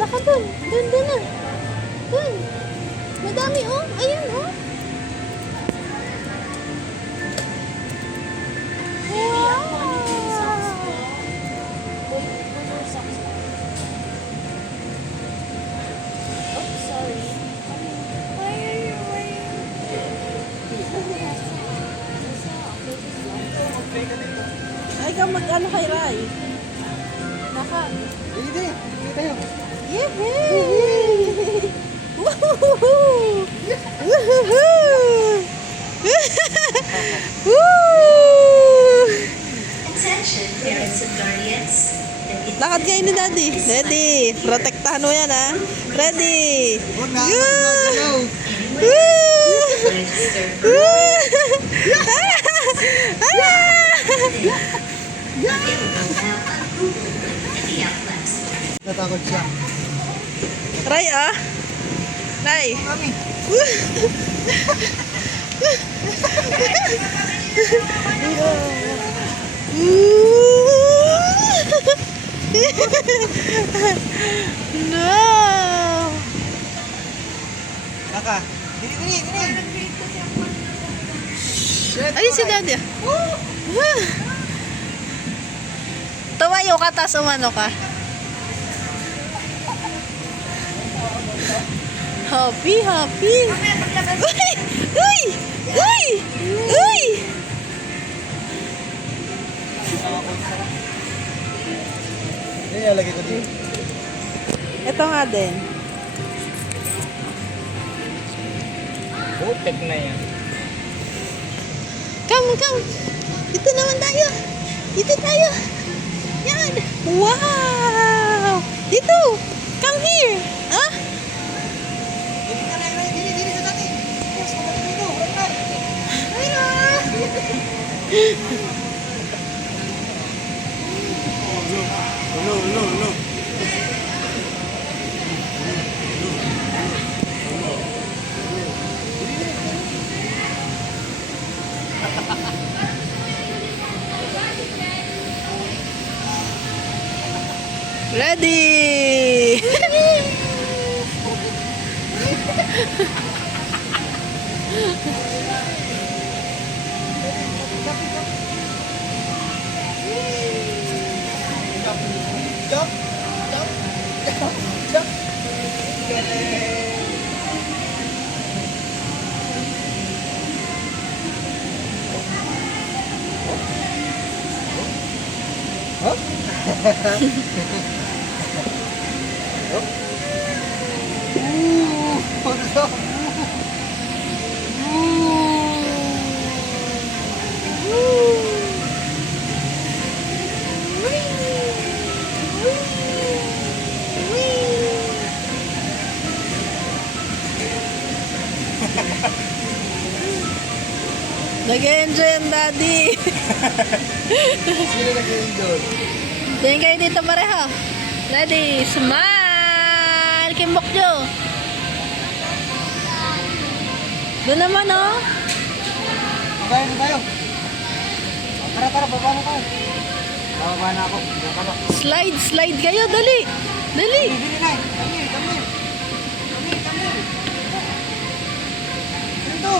Lakad dun. Dun na. Dun. Madami oh. Ayan oh. Ay, ka mag-ano kay Rai? Naka. Hindi, hindi tayo. Yehey! Woohoo! Woohoo! Woo! Attention, parents and guardians. Lakad kayo ni Daddy. Ready. Protektahan mo yan, ha? Ready. Huwag na, Go! galaw. Woo! Register for Woo! available now on Google and the App Store. Natakot siya. Ray, ah. Ray. Mami. No. Naka. Dini. Shit. Ayun si Daddy. Tumayo ka, tas umano ka. Happy. Uy! Uy! Uy! Uy! Yan, lagay ko dito. Ito nga din. Butek na yan. Come. Dito naman tayo. Dito tayo. Yan. Wow! Dito. Come here. Ha? Dini ka na, dini ka dati. Yes, magaling dito. Rangar. Ulo. Ready! Jump. Huh? Nag-enjoy ang Daddy. Sino nag-enjoy? Tingin kayo dito pareho. Ready, smile! Kimbok nyo. Doon naman, oh. Babae na tayo. Tara, baba na tayo. Bababa na ako. Slide kayo, dali. Dali. Dini na. Kami. Dito.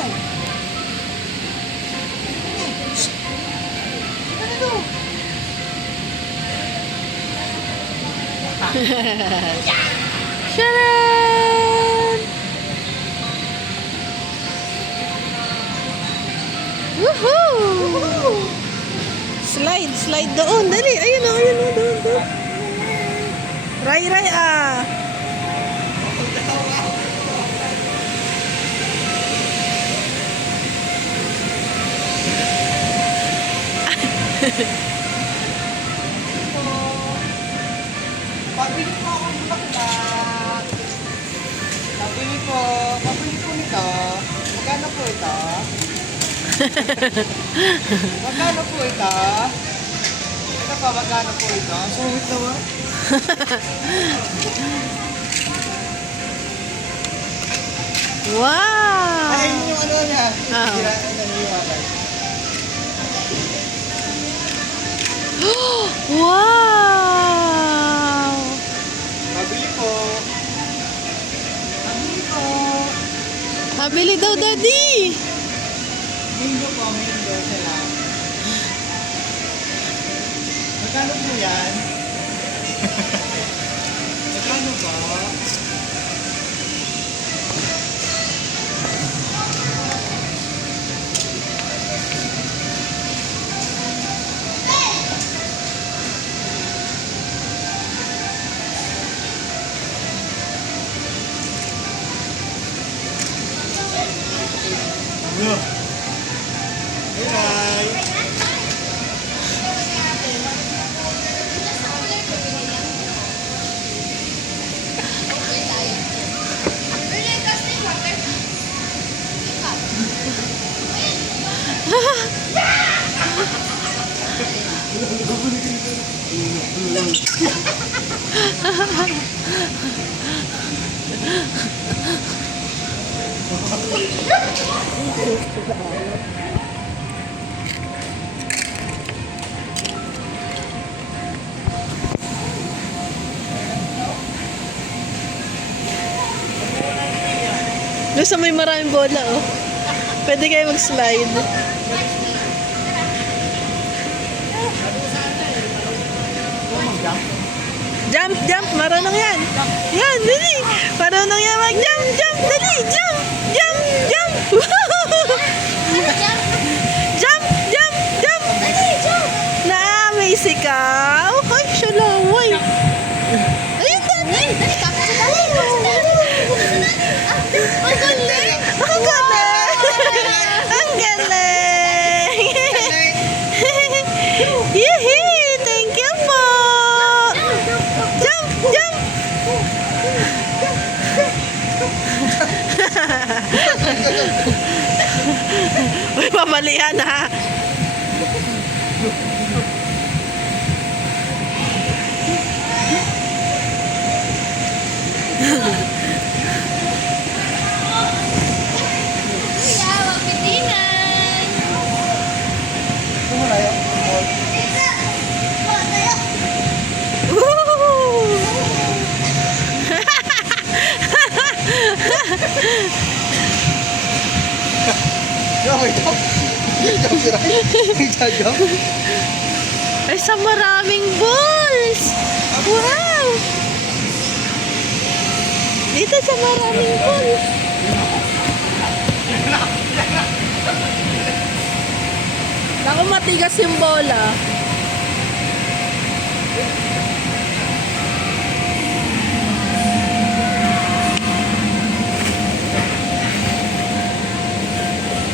Dito. Sharon! Woohoo! Slide doon. Dali. Ayun o, doon. Ray, ah. Pabili po akong baklat. Pabili po nito. Magkano po ito? Magkano po ito? Ito pa, magkano po ito? Sungit naman. Wow! Ay, yun yung ano niya. Ah. Siraan na niya yung Wow! Pabili po. Pabili daw, Daddy. Mingo po, mingo sila. Magkano po yan? Magkano po? Hello. Hi. Doon sa may maraming bola, oh. Pwede kayo mag-slide. Jump, jump. Marunong yan. Yan, dali. Marunong yan mag-jump, jump. Dali, jump, jump, jump. Jump, jump, jump. Na, may sikaw. Ay, shalaway. Ayun, dali. Ang galing! Ang galing! Ang galing! Yehey! Thank you po! Jump! Jump! Uy, mamalihan ha! Ay, sa maraming balls! Wow! Dito sa maraming balls. Naku, matigas yung bola.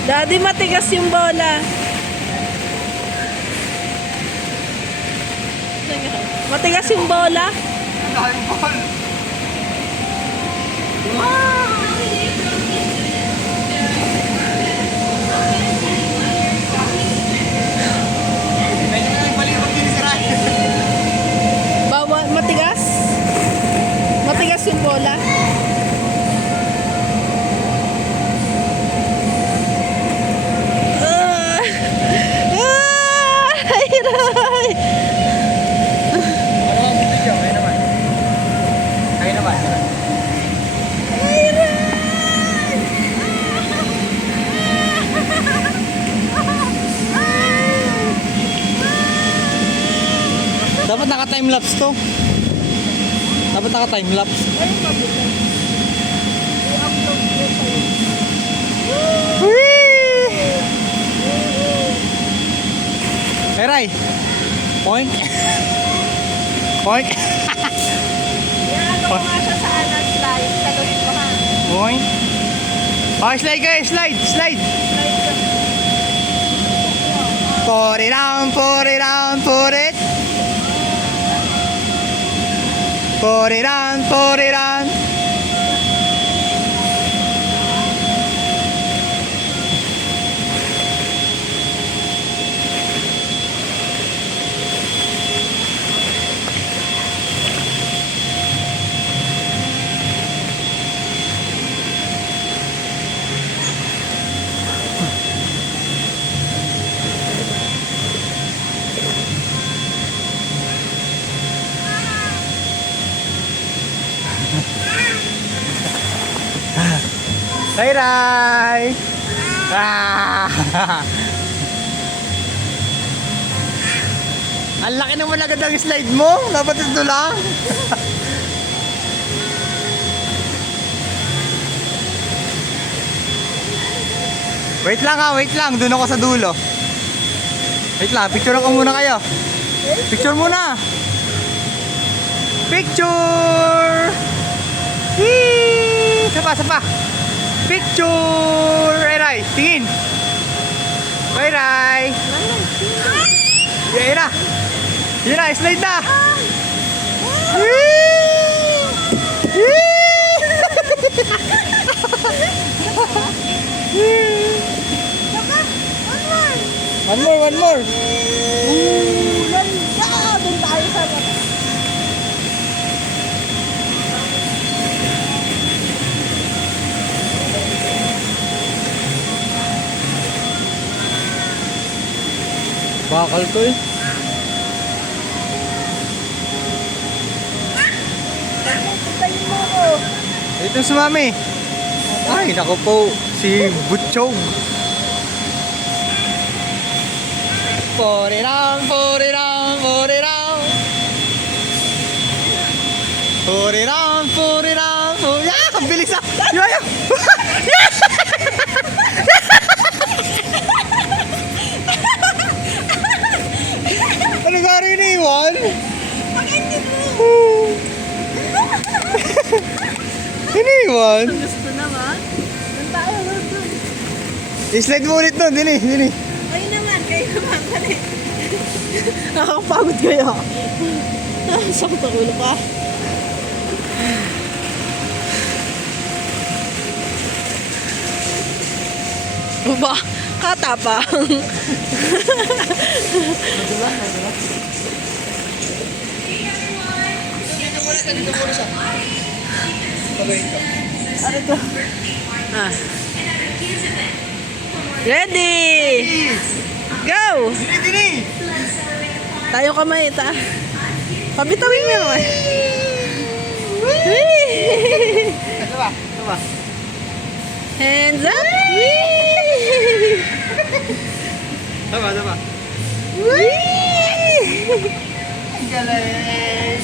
Daddy, matigas yung bola. Matigas yung bola. Bawa, matigas? Matigas yung bola. Ay, dapat naka-timelapse to. Dapat naka-timelapse. Hey, Ray. Point. Point. ano nga siya sa slide. Saluhin mo ha. Point. Oh, slide kayo. Slide. Slide. Put it on, put it on, put it. Put it on, put it on. Ray Ray! Ah! Ang laki naman agad ang slide mo. Dapat ito lang. Wait lang ha, wait lang. Doon ako sa dulo. Wait lang, picture ko muna kayo. Picture muna. Picture! Whee! Sapa. Picture! Ray Ray, tingin. Ray Ray. Yan na. Yan na, slide na. Whee! Whee! One more. Doon tayo sa Bakal ko eh. tayo mo ko. Ito si Mami. Ay, naku po. Si Butchog. Puriram. Yeah! Ang bilis ah! Yeah! Ano gari iniwan? Iniwan? Gusto naman. Doon tayo. I-slide mo ulit nun, dini. Kayo naman. Dali. Nakakapagod kaya. Sakit ang ulo ka. Ba? Katapang. Dito muna siya. Ano to? Ah. Ready! Go! Dini! Tayo kamay, ta. Pabitawin mo naman. Ito ba? Hands up! Tama. Ang galing!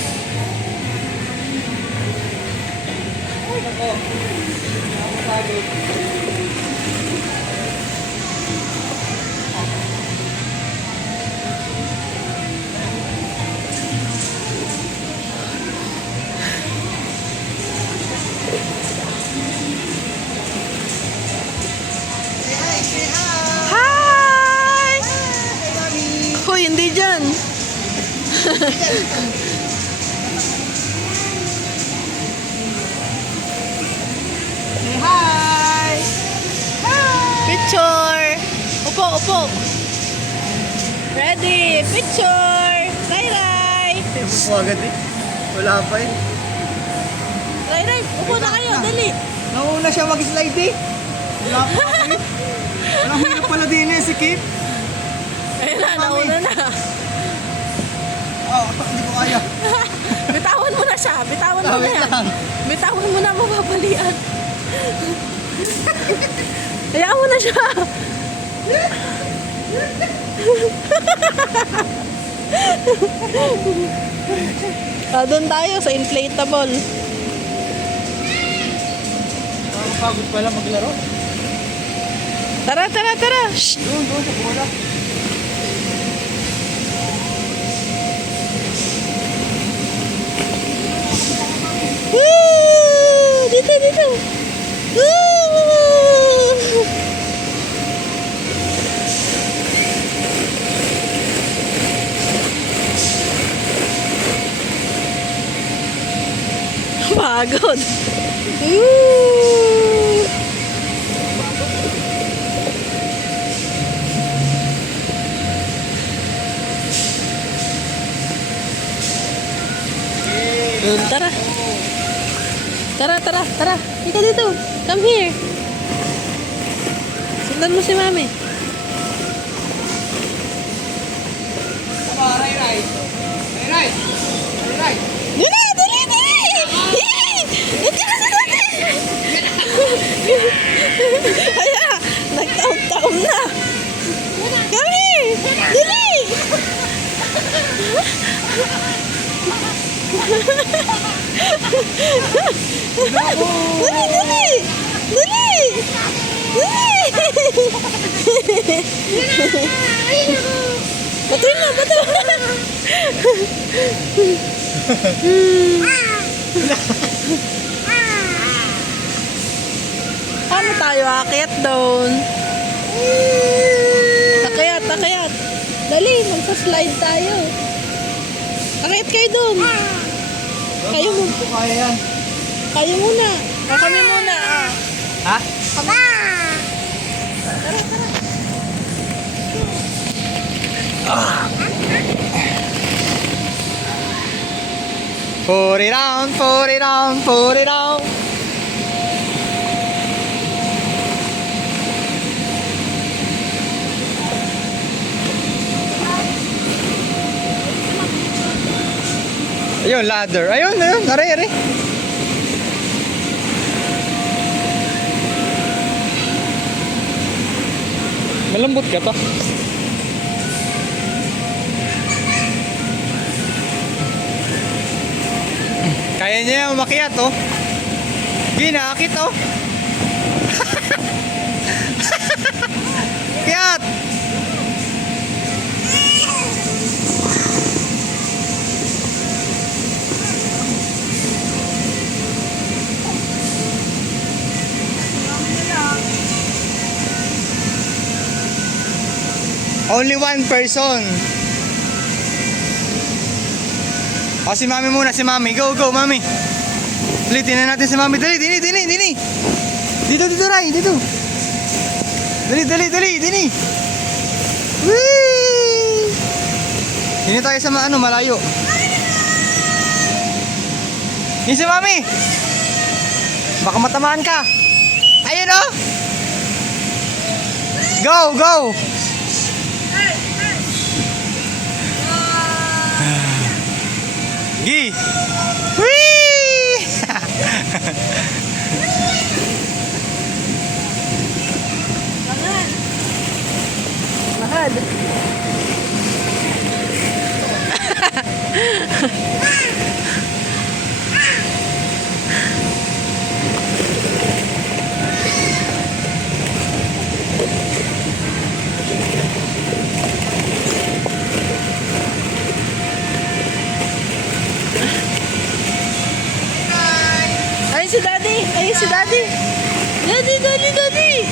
Ay, nako. Nakakapagod. Hi! Hoy, hindi dyan. Hi! Picture! Upo. Ready? Picture! Ray! Upo agad eh. Wala pa eh. Ray, upo na kayo, dali. Nauna siya mag-slide eh. Wala pa eh. Walang hirap pala din eh si Kip. Ayun na, nauna na. Oh, hindi ko kaya. Bitawan mo na siya. Bitawan mo na Wait yan. lang. Bitawan mo na, mababalian. Hayaan mo na siya. Doon tayo sa inflatable. Nakakapagod pala maglaro. Tara. Shh. Doon sa bola. Woo! Dito. Woo! Pagod. Woo! Tara. Ika dito. Come here. Sundan mo si Mami. Tama, Ray. Dali! Yay! Nandiyan na si Mami! Batuin mo, batuin mo. Paano tayo aakyat doon? Akyat, akyat. Dali, magsa-slide tayo. Akyat kayo doon. Kayo mo. Kaya yan. Kayo muna. O kami muna. Ah. Ha? Put it on, put it on, put it on. Ayun, ladder. Ayun, ayun. Are, are. Malambot ka to. Kaya niya yung umakyat, oh. Ginakit, oh. Kiyat! Only one person. O, si Mami muna, si Mami. Go, go, Mami. Dali, tingnan natin si Mami. Dali, dini, dini, dini. Dito, dito, Ray, dito. Dali, dali, dali, dini. Whee! Dini tayo sa ano, malayo. Yun si Mami. Baka matamaan ka. Ayun, oh. Go, go. Gi! Whee! Mahal. Ayun si Daddy. Ayun si Daddy. Daddy, Daddy, Daddy.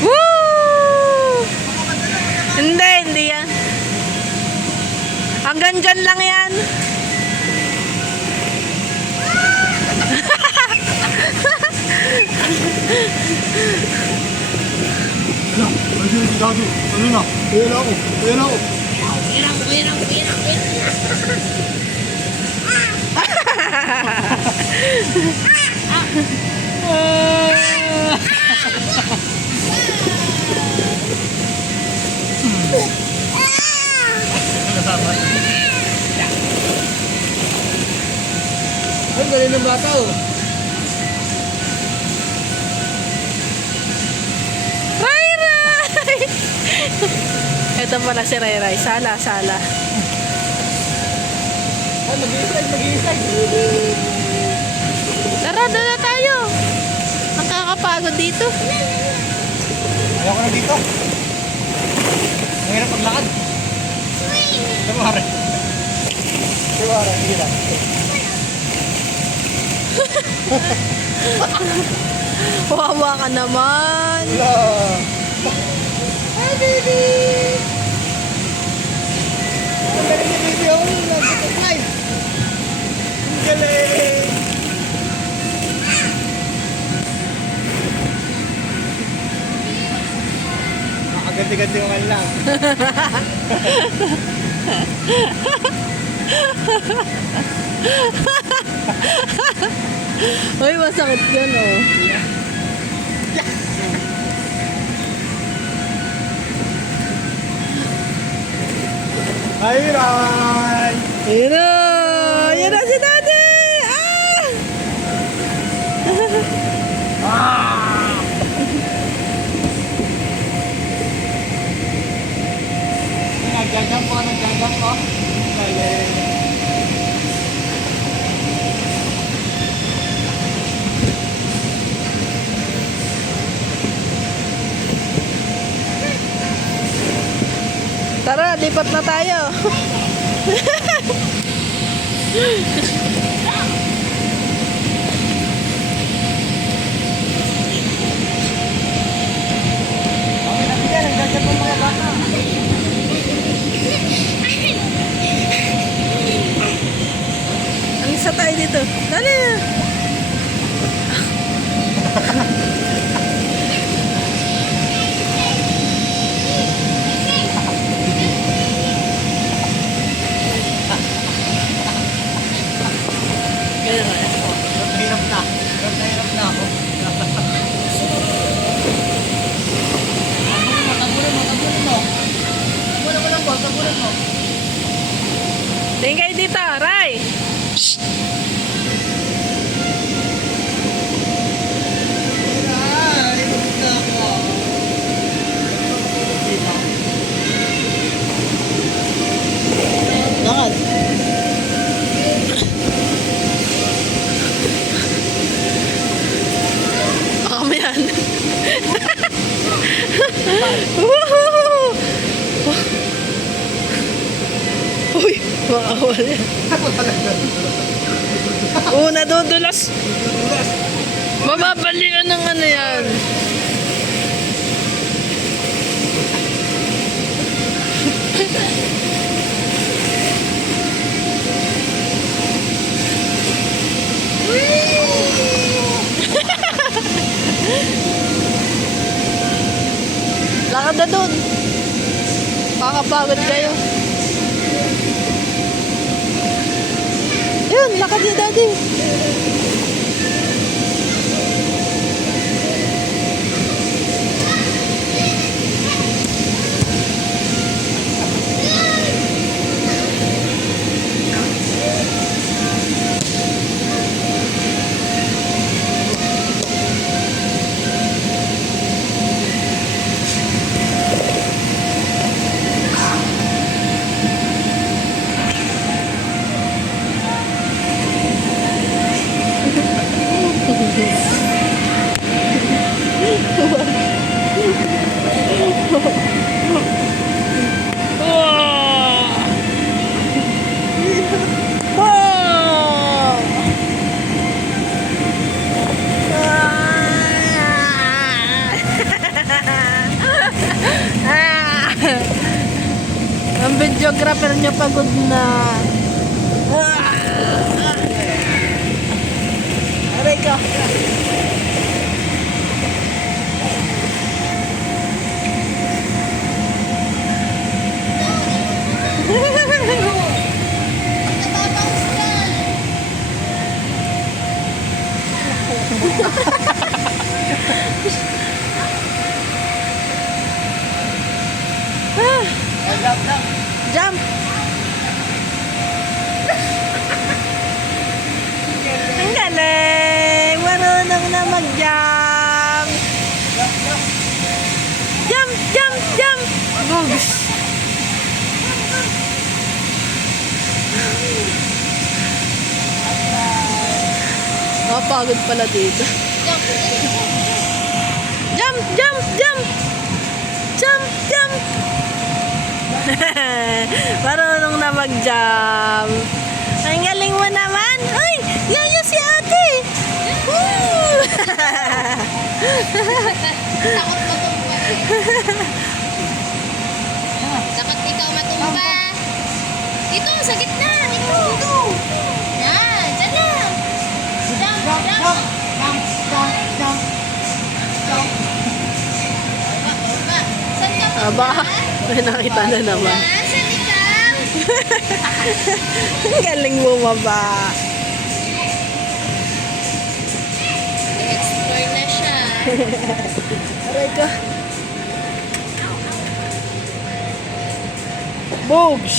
Woo! Hindi, hindi yan. Hanggang dyan lang yan. Ano na? Ayan ako. Ayan ako. Ang galing ng bata, oh. Ray Ray! Ito pala si Ray Ray. Sala, sala. Ay, mag-iisay, mag-iisay. Tara, doon na tayo. Nakakapagod dito. Ayaw ko na dito. Ang hirap paglakad. Tumara. Tumara, sige lang. Wawa ka naman. Hello. Hi, baby. Ang galing ni baby, oh. Nag-fly. Ang galing. Ganti-ganti yung lang. Uy, masakit yun, oh. Hi, Ray! Ayun na! Ayun na si Daddy! Ah! Nagjagang po, nagjagang po. Galing. lipat na tayo. Mami, nabigyan. Nagdadya pa mga bata. Ang isa tayo dito. Dali na. Kaya nga. Hirap na. Hirap na ako. Tingin kayo dito, Ray. Bakit? Baka mo yan. Woohoo! Uy, makawala yan. Oo, nadudulas. Mababalian ng ano yan. Lakad na doon. Makakapagod kayo. Yun, lakad ni Daddy. Ang videographer niya pagod na. Aray ka. Jump! Ang galing! Marunong na mag-jump! Jump! Jump! Jump! Bugs! Mapagod pala dito. Jump! Jump! Jump! Jump! Jump! Marunong na mag-jump. Ang galing mo naman. Uy! Yaya si ate! Woo! Takot matumba. Takot ikaw matumba. Dito, sa gitna. Dito. Yan, dyan lang. Jump, jump. Ba? Saan ka pa? Aba, may nakita na naman. Saan ikaw? Ang galing mo, maba. Explore na siya. Aray ka. Bugs!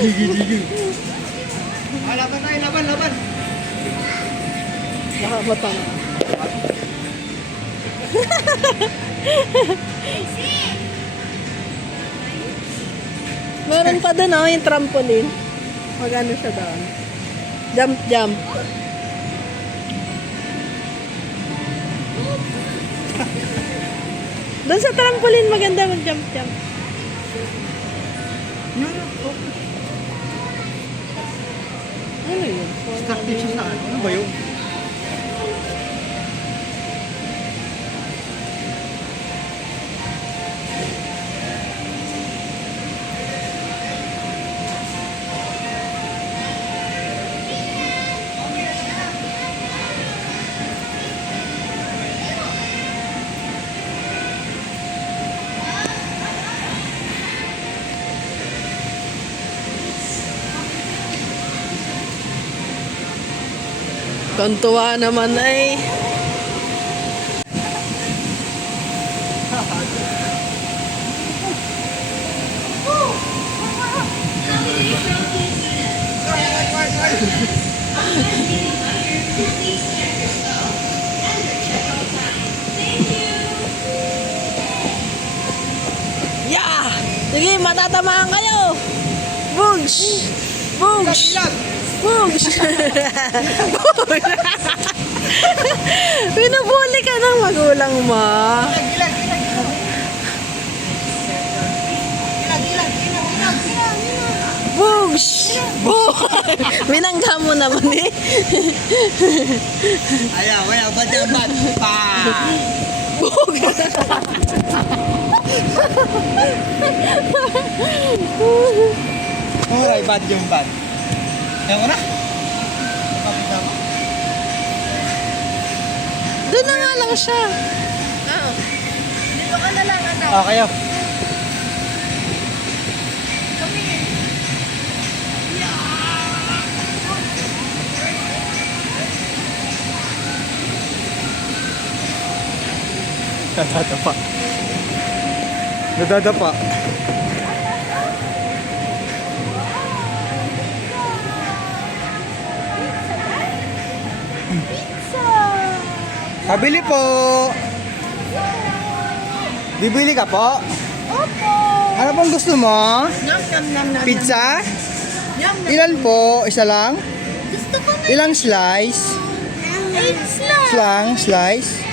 Gigi. Ah, laban tayo, laban. Nakamatang. Meron pa doon, oh, yung trampoline. Magano siya doon. Jump, jump. Doon sa trampoline maganda mag-jump-jump. Ano yun? Stuck din siya sa ano? Ano ba yun? Tuntua naman ay. Yeah! Sige, matatamaan kayo! Bugs! Bugs! Bugs! Pinubuli ka ng magulang mo. Bugs! Bugs! Binangga mo naman eh. Ayaw, ba't yung bat? Pa! Bugs! Alright, bat yung bat. Ewan ko na. Doon na nga lang siya. Dito ka na lang, anak. Ah, kayo. Nadadapa. Nadadapa. Pabili po. Bibili ka po? Opo. Ano pong gusto mo? Yum, yum, yum, yum. Pizza? Yum, yum. Ilan po? Isa lang? Gusto ko na Ilang slice? 8 Lang, slice.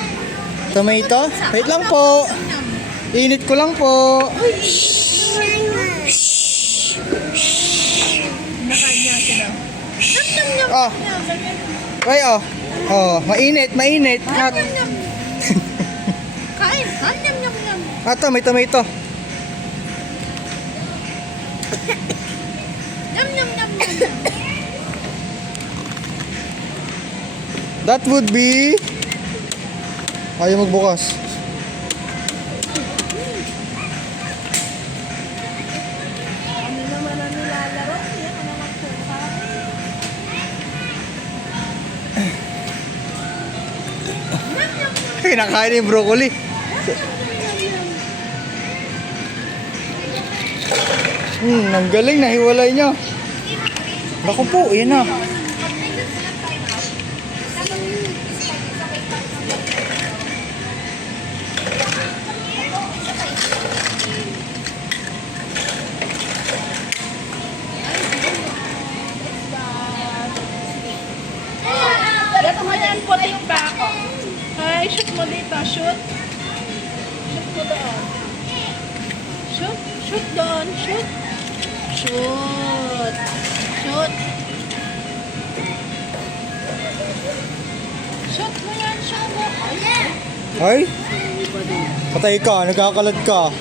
Tomato? Wait lang po. Init ko lang po. Oh. Ay, oh. Oh, mainit, mainit. Hot. Kain. Yum, yum, yum, yum. Ato, may tomato. Yum, yum, yum, yum. That would be... Ayaw magbukas. Ano naman ang nilalaro? Yan ang naman po. Kinakain yung broccoli. Ang galing, nahiwalay niya. Naku po, yan na. Ito nga yan, puting pa ako. Ay, shoot mo dito, shoot. Shoot mo doon. Shoot, shoot doon, shoot. Shoot. Shoot. Shoot mo yan, shoot mo. Ay, patay ka, nagkakalat ka.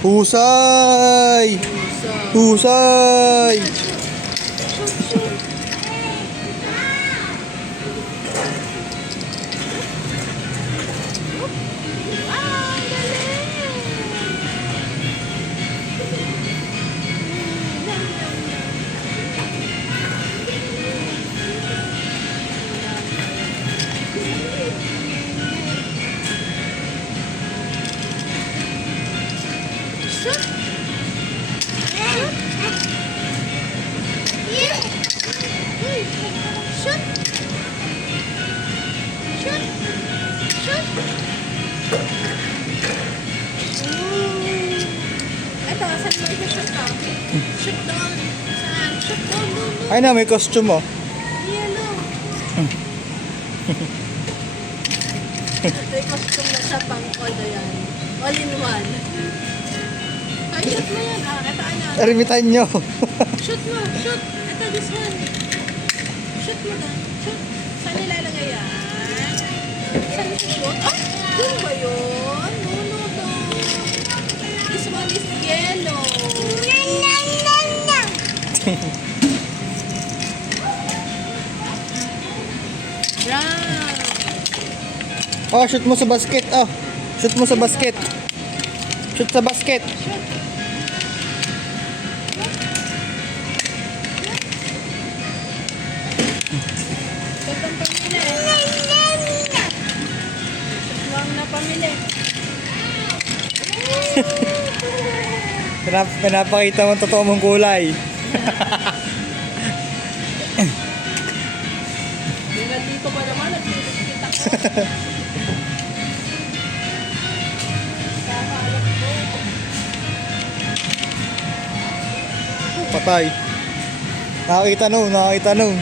Husay! Husay! Ito, saan mo i-shoot ka? Shoot doon. Saan? Shoot doon, doon. Ay na, may costume mo. Yellow. May costume na siya pang all yan. All in one. Ay, shoot mo yan. Ah, ito anak. Ermitan nyo. Shoot mo. Shoot. Ito, this one. Shoot mo na. Shoot. Saan nilalagay yan? Saan ito shoot? Ah, dun ba yun? No, no, no. This one is yellow. Brown. Oh, shoot mo sa basket. Oh. Shoot mo sa basket. Shoot sa basket. Shoot. Shoot ang pamili. Shoot mo ang napamili. Pinapakita mo ang totoo mong kulay. Hanggang dito pa naman, nagsisikita ko. Kakalat ko. Patay. Nakakita nung, nakakita nung.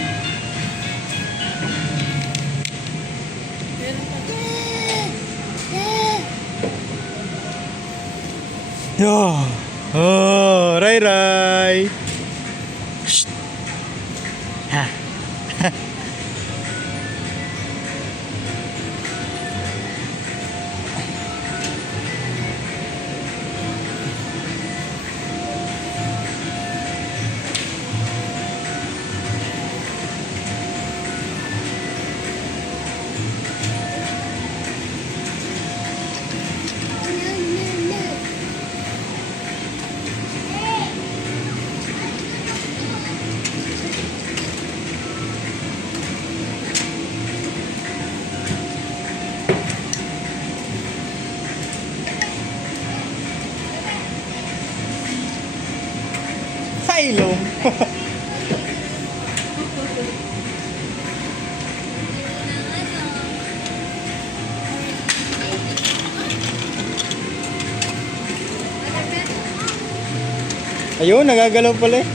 Meron pa. Yo. Oh, Ray Ray. Shh. Ha. Ilong. Ayun, nagagalaw pala eh.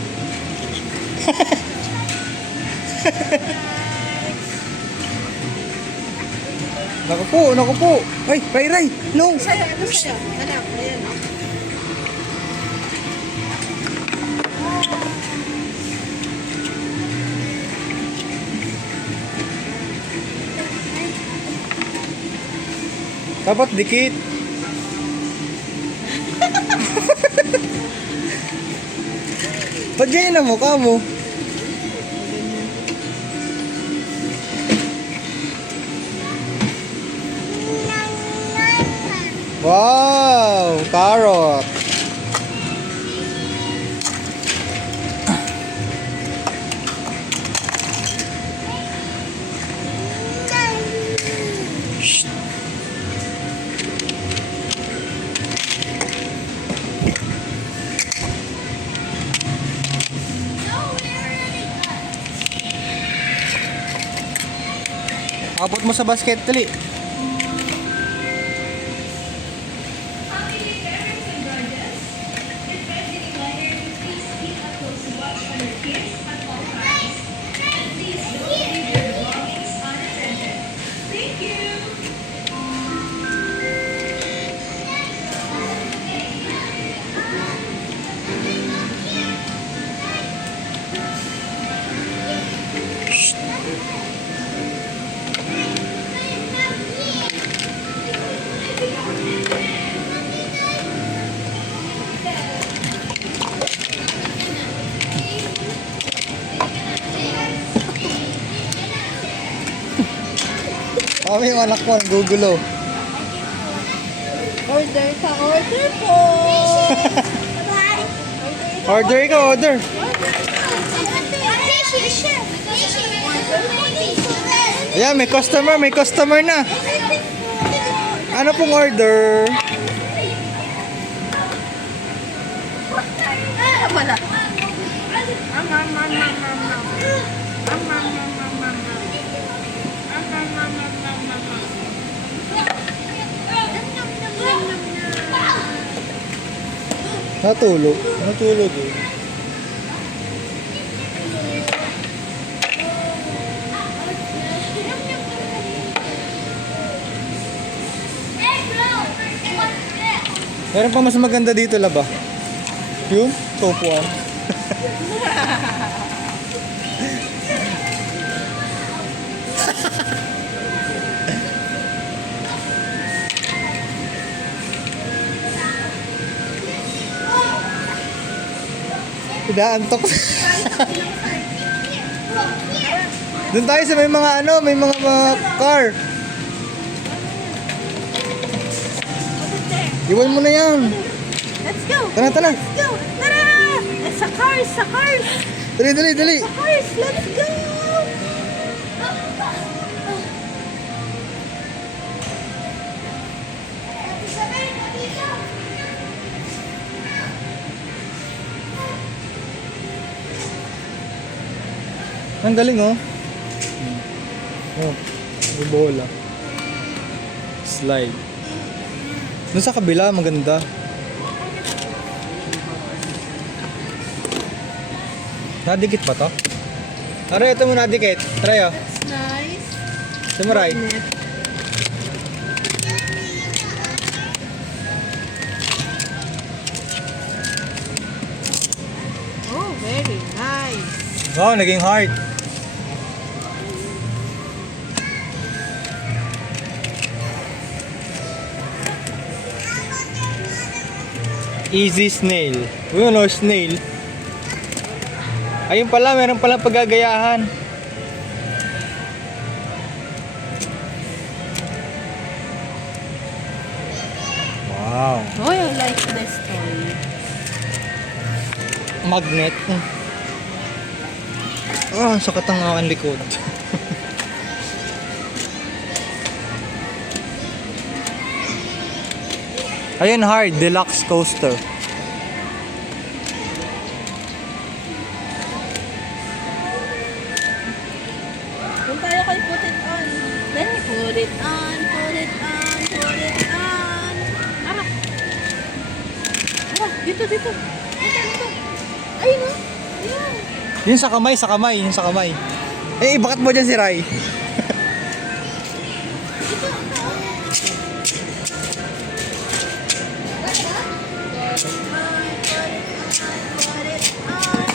Naku po, naku po. Ay, Ray Ray, no. Sa'yo, ano sa'yo? Anak, ayan. Dapat dikit. Ba't ganyan ang mukha mo? Wow! Carrot! Shh. Abot mo sa basket, dali. Kami yung anak mo, gugulo. Order ka, order po. Order ka, order. Ayan, may customer na. Ano pong order? Wala. Natulog. Natulog eh. Meron pa mas maganda dito, laba. Yung sopuan. Inaantok. Doon tayo sa may mga ano, may mga car. Iwan mo na yan. Let's go! Tara, tara. Let's go! Tara! Sa cars! Sa cars! Dali, dali, dali. Sa cars! Let's go! Ang galing oh. Oh, may bola. Slide. Doon sa kabila, maganda. Nadikit ba to? Aray, ito mo nadikit. Try oh. That's nice. Samurai. Net. Oh, very nice. Wow, naging heart. Easy snail. Uy, ano, snail. Ayun pala, meron pala paggagayahan. Wow. Oh, I like this toy. Magnet. Oh, ang sakit ang aking likod. Ayun, hard. Deluxe coaster. Kung tayo kay put it on. Then put it on, put it on, put it on. Ara. Ara, dito, dito. Dito, dito. Ayun o. Ayun. Yun sa kamay, sa kamay, yun sa kamay. Eh, ibakat mo dyan si Rai. Put it on.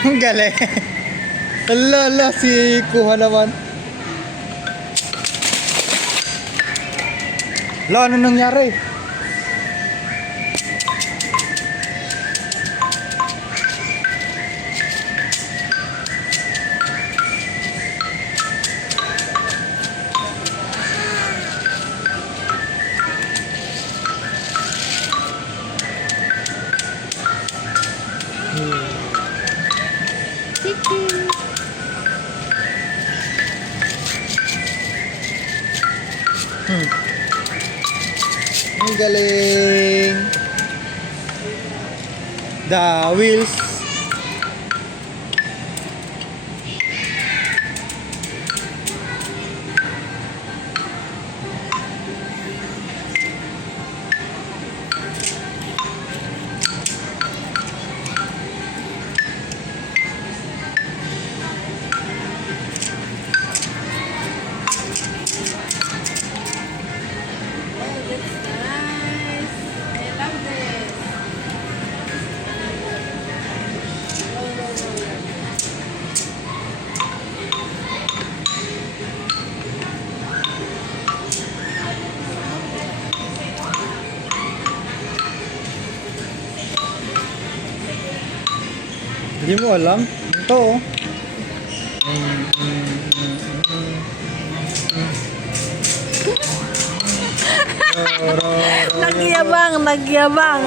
Ang galing. Ala, si Kuha naman. Ala, ano nangyari? Ang galing. The wheels. Oh, that's nice. I love this. Roller, roller. Hindi mo alam? Ito oh. Nagyabang, nagyabang.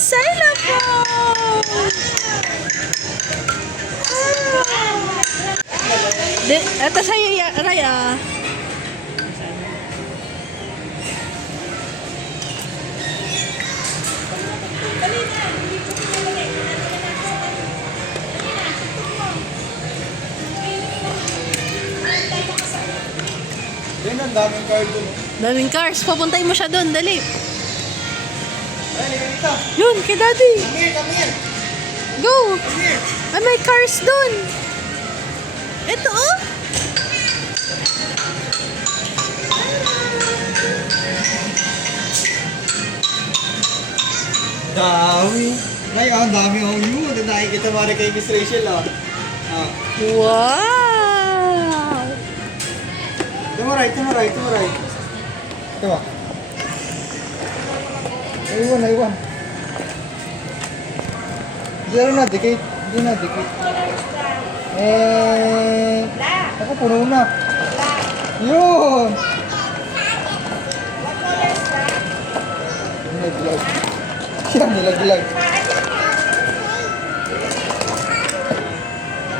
Xylophone! Ito sa'yo, Raya. Yan ang daming card dun. Daming cars. Papuntay mo siya doon. Dali. Ay, liga dito. Yun, kay Daddy. Come here, come here. Go! Come here. Ay, may cars doon. Ito, oh. Dami. Ay, ang dami. Oh, yun. Nakikita mo rin kay Miss Rachel, oh. Ah. Wow! Tumuray. Ito ba? Aywan. Hindi na dikit. Ako puno na. Yun! Nilaglag. Siya, nilaglag.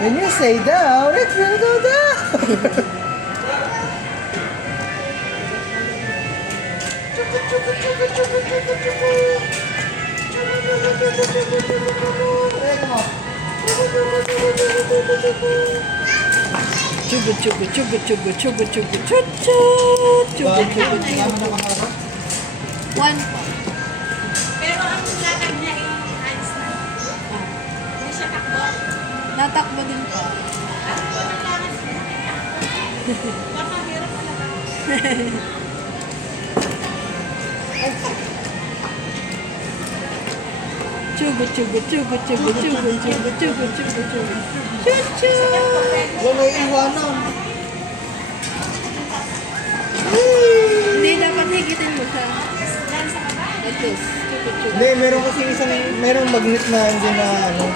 When you say down, it will go down. Chugu, chugu, chugu, chugu, chugu, chugu, chugu, chugu, chugu, chugu. One. Pero ang lakad niya ay handstand. Hindi siya takbo. Natakbo din po. Takbo ng lakad niya. Baka hirap talaga. Chugu, chugu, chugu, chugu, chugu, chugu, chugu, chugu, chugu. Chuchu! Wala may iwanan. Hindi, dapat higitin mo siya. Like this. Chugu, chugu. Hindi, meron kasi merong magnet na hindi na ano.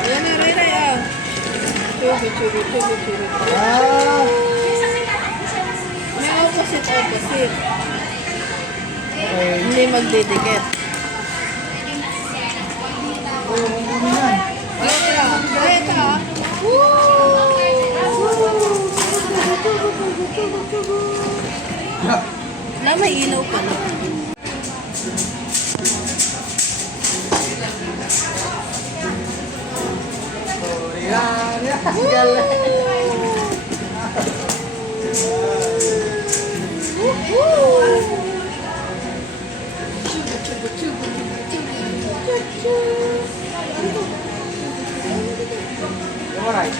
Ayan na, Ray, Ray, ah. Chugu, chugu, chugu, chugu. Ah! May opposite. Okay. Hindi magdidikit. Ano yan? Ito ah. Na may ilaw pa na. Alright.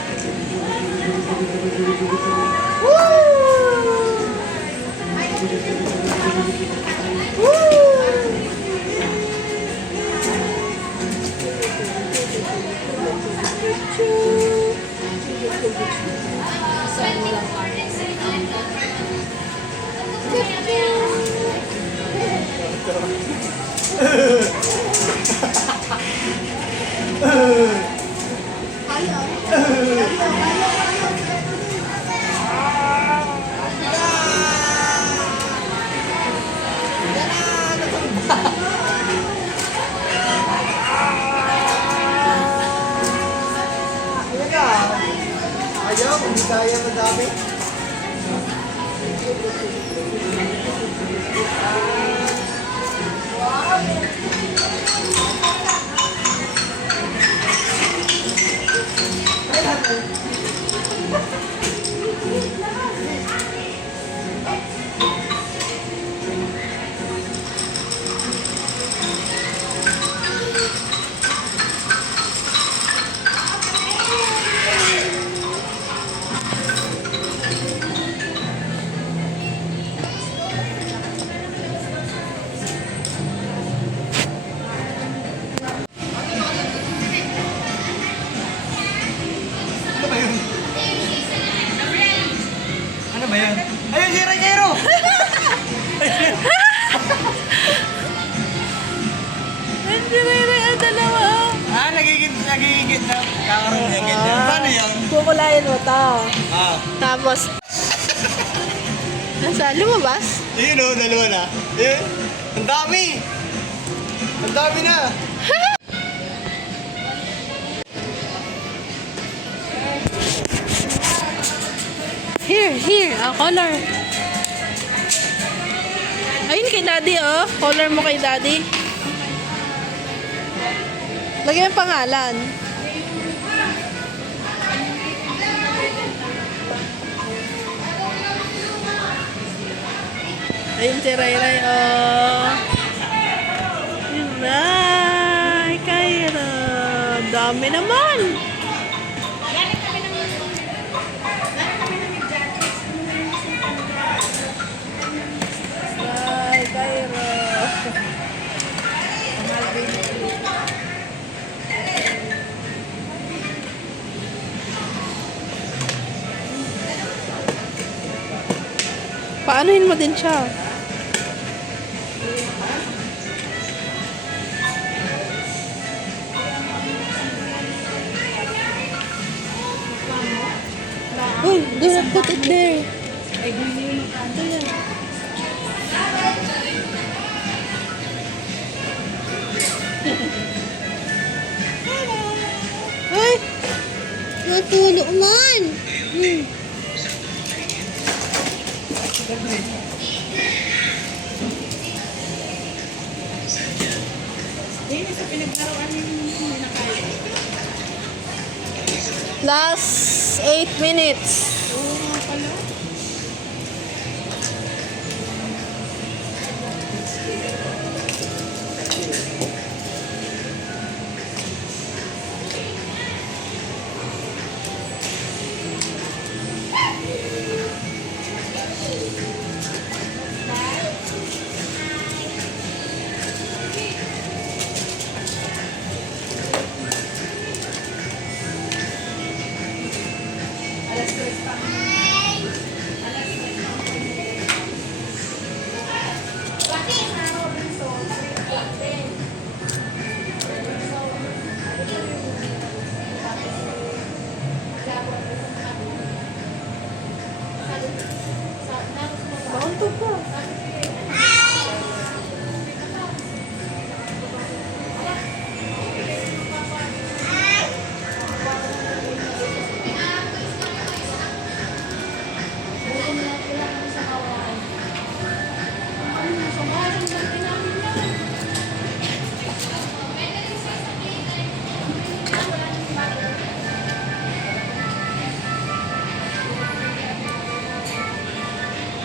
Ayaw, hindi kaya madami. Ano ba yun? Ayun, si Rayero! Hindi, Ray, Ray, ang dalawa. Ah, nagigigit na. Kakaroon ng ganyan. Paano yun? Kukulayin mo to. Ah. Tapos, Saan? Lumabas? Yun o, dalawa na. Eh, ang dami! Ang dami na! Here, color. Ayun kay daddy, oh. Color mo kay daddy. Lagyan yung pangalan. Ayun si Ray Ray, oh. Ray, Kyra. Dami naman. Ray, Kyra. Paanohin mo din siya? Uy, do not put it there. Ito yan. Ay! Natulog man! Last 8 minutes. Baunto pa.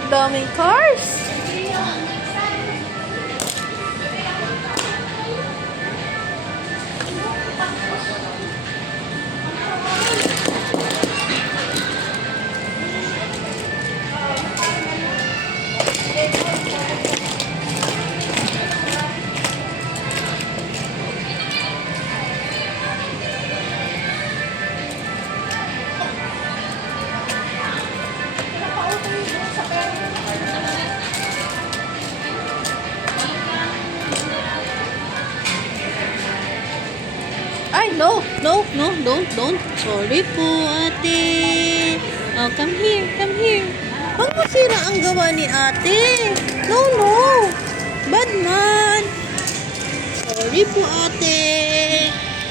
Daming cars. Ay, no, don't. Sorry po, ate. Oh, come here. Huwag mo sira ang gawa ni ate. No. Bad man. Sorry po, ate.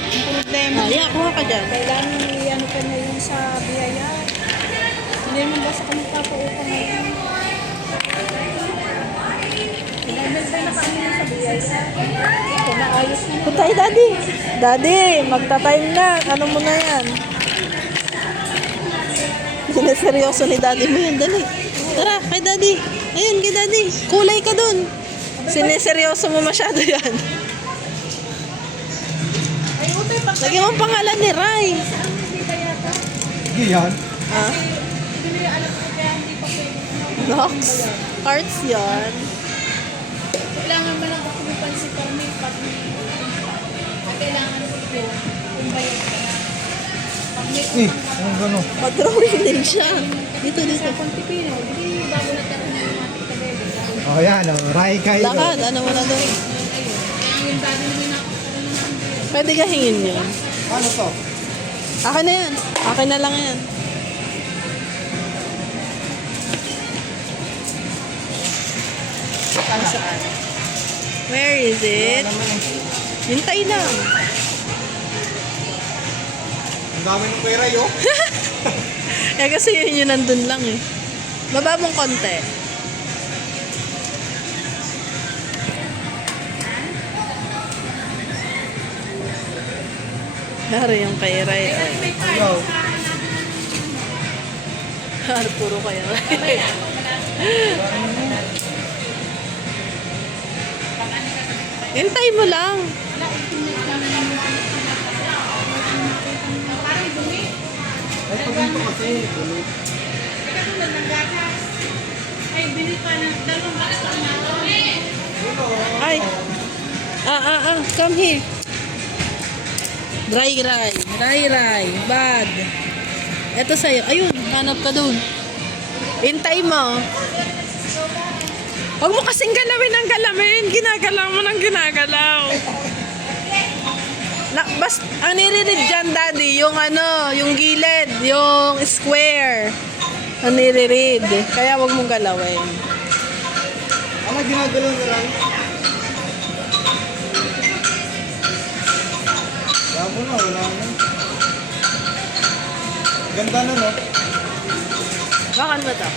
Ang problema. Maya, kuha ka dyan. Kailangan i-ano ka na yung sa biyaya. Hindi naman basta ka magpapaupa ngayon. Pinabantay na kami sa biyaya. Ito, naayos na. Putay, daddy. Daddy, magta-time na. Ano mo na yan? Sineseryoso ni daddy mo yun. Dali. Tara, kay daddy. Ayun, kay daddy. Kulay ka dun. Sineseryoso mo masyado yan. Ay, utoy pa. Lagyan mo ang pangalan ni Rai. Hindi pa yata. Yan. Ah, Hindi nila alam ko kaya hindi pa pwede. Nox. Cards yan. Kailangan ba lang kukulipan si permit pag kailangan ko kung bayad ka na. Pag may Eh, anong gano'n? Mag-drawing din siya. Dito. sa Pantipino, hindi bago nagkaroon ng mga tigabebe. Oh, yan. Oh, Rai Kaido. Lakad, ano mo na doon. Ayun. Kaya yung bago namin nakakaroon ng number. Pwede ka hingin yun. Ano to? Akin na yan. Akin na lang yan. Saan? Where is it? Hintay lang. Ang dami ng pera yun. Eh kasi yun yung nandun lang eh. Baba mong konti. Hari yung kay Ray. Ayaw. Hari puro kay Ray. Hintay mo lang. Ay, pag dito kasi. Katulad ng gatas. Ay, bili pa ng 2 box na Ay. Come here. Dry. Bad. Ito sa'yo. Ayun, hanap ka dun. Hintay mo. Huwag mo kasing galawin ng galawin. Ginagalaw mo ng ginagalaw. Ang niririd dyan, Daddy, yung yung gilid, yung square. Ang niririd. Kaya huwag mong galawin. Ano, ginagalaw na lang. Kaya mo na, wala na. Ganda na, no? Bakan mo to.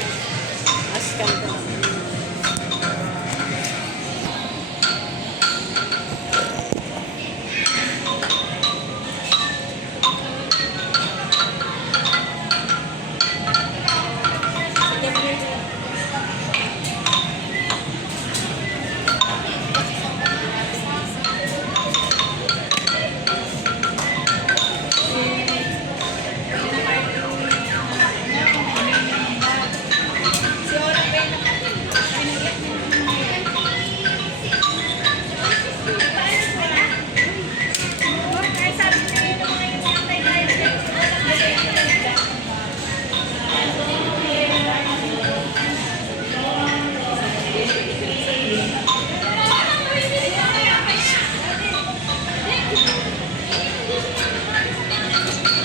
Askan to.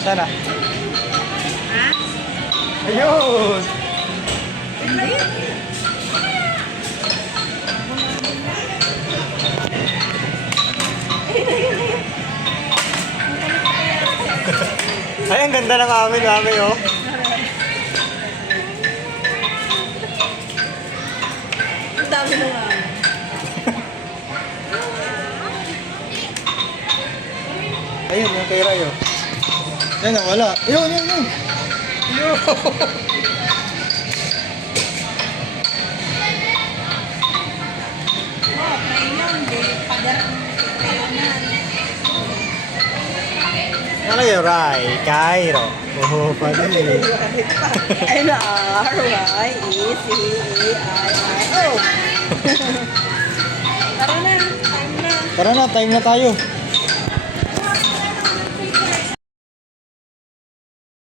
Sana. Ayun! Ay, ang ganda ng amin, mami, oh. Ang dami na nga. Ayun, yung kay Ray, oh. Ayun, wala. Yun. Yun. crayon, di. Crayonan. Ano yung Ray? Cairo. Oh, pwede. Ay na, R-Y-E-C-E-I-I-O. Tara na, time na. Tara na, time na tayo.